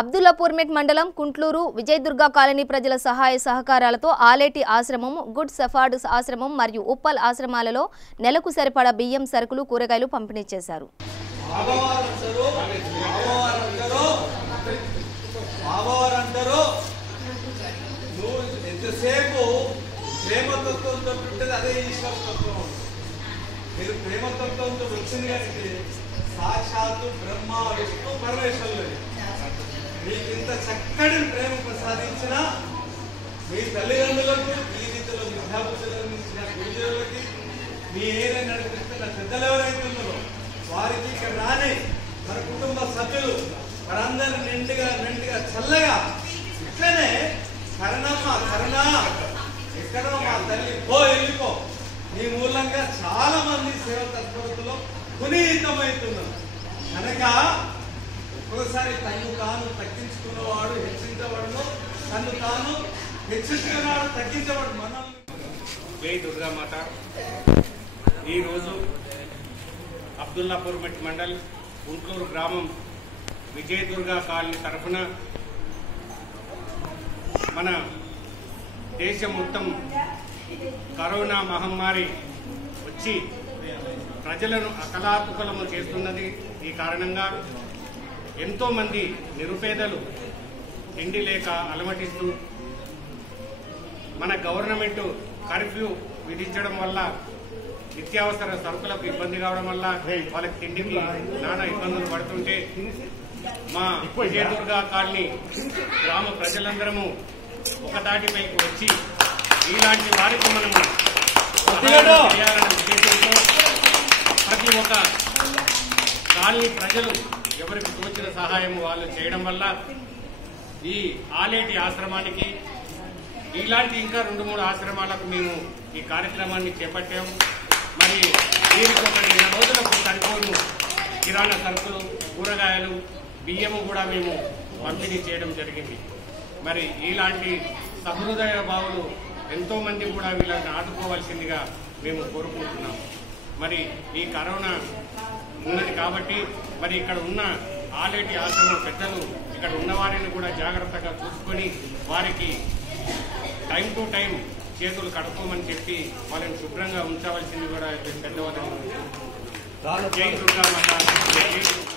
అబ్దుల్లాపూర్మెట్ మండలం కుంట్లూరు విజయదుర్గ కాలనీ ప్రజల సహాయ సహకారాలతో ఆలేటి ఆశ్రమం, గుడ్ షెఫర్డ్ ఆశ్రమం మరియు ఉప్పల్ ఆశ్రమాలలో నెలకు సరిపడా బియ్యం, సరుకులు, కూరగాయలు పంపిణీ చేశారు. సాక్షాత్తు బ్రహ్మ విష్ణు పరమేశ్వరులు మీకింత చక్కటి ప్రేమ ప్రసాదించిన మీ తల్లిదండ్రులకు, ఈ రీతిలో విద్యాబుద్ధులు అందించిన గురుదేవులకి, మీ ఏరియా నడిపిస్తున్న పెద్దలు ఎవరైతే ఉన్నారో వారికి ఇక్కడ రాని మన కుటుంబ సభ్యులు వారందరూ నిండుగా చల్లగా ఇట్లనే కరుణమ్మ కరుణ ఎక్కడో మా తల్లి వెళ్ళిపో మీ మూలంగా చాలా మంది సేవ తత్పరతలో పునీతమవుతున్నారు కనుక ఒక్కోసారి తను తాను తగ్గించుకున్నవాడు హెచ్చించబడను, తను తాను హెచ్చించుకున్నవాడు తగ్గించబడు. మనల్ని జై దుర్గామాత. ఈరోజు అబ్దుల్లాపూర్మెట్ మండల్ గుంటూరు గ్రామం విజయదుర్గా కాలనీ తరఫున మన దేశం మొత్తం కరోనా మహమ్మారి వచ్చి ప్రజలను అకలాకుకలము చేస్తున్నది. ఈ కారణంగా ఎంతోమంది నిరుపేదలు తిండి లేక అలమటిస్తూ మన గవర్నమెంట్ కర్ఫ్యూ విధించడం వల్ల నిత్యావసర సరుకులకు ఇబ్బంది కావడం వల్ల వాళ్ళకి తిండికి నానా ఇబ్బందులు పడుతుంటే మా విజయదుర్గా కాలనీ గ్రామ ప్రజలందరము ఒకతాటిపైకి వచ్చి ఇలాంటి వారికి మనము చేయాలనే ఉద్దేశంతో ప్రతి ఒక్క కాలనీ ప్రజలు ఎవరికి తోచిన సహాయం వాళ్ళు చేయడం వల్ల ఈ ఆలేటి ఆశ్రమానికి ఇలాంటి ఇంకా 2-3 ఆశ్రమాలకు మేము ఈ కార్యక్రమాన్ని చేపట్టాము. మరి వీరికి ఒక 2 రోజులకు సరిపోను కిరాణా సరుకులు, కూరగాయలు, బియ్యము కూడా మేము పంపిణీ చేయడం జరిగింది. మరి ఇలాంటి సహృదయ భావులు ఎంతో మంది కూడా వీళ్ళని ఆదుకోవాల్సిందిగా మేము కోరుకుంటున్నాం. మరి ఈ కరోనా ఉన్నది కాబట్టి మరి ఇక్కడ ఉన్న ఆలేటి ఆశ్రమం పెద్దలు ఇక్కడ ఉన్న వారిని కూడా జాగ్రత్తగా చూసుకొని వారికి టైం టు టైం చేతులు కడుక్కోమని చెప్పి వాళ్ళని శుభ్రంగా ఉంచవలసింది కూడా పెద్దవాళ్ళని. జై దుర్గా మాత.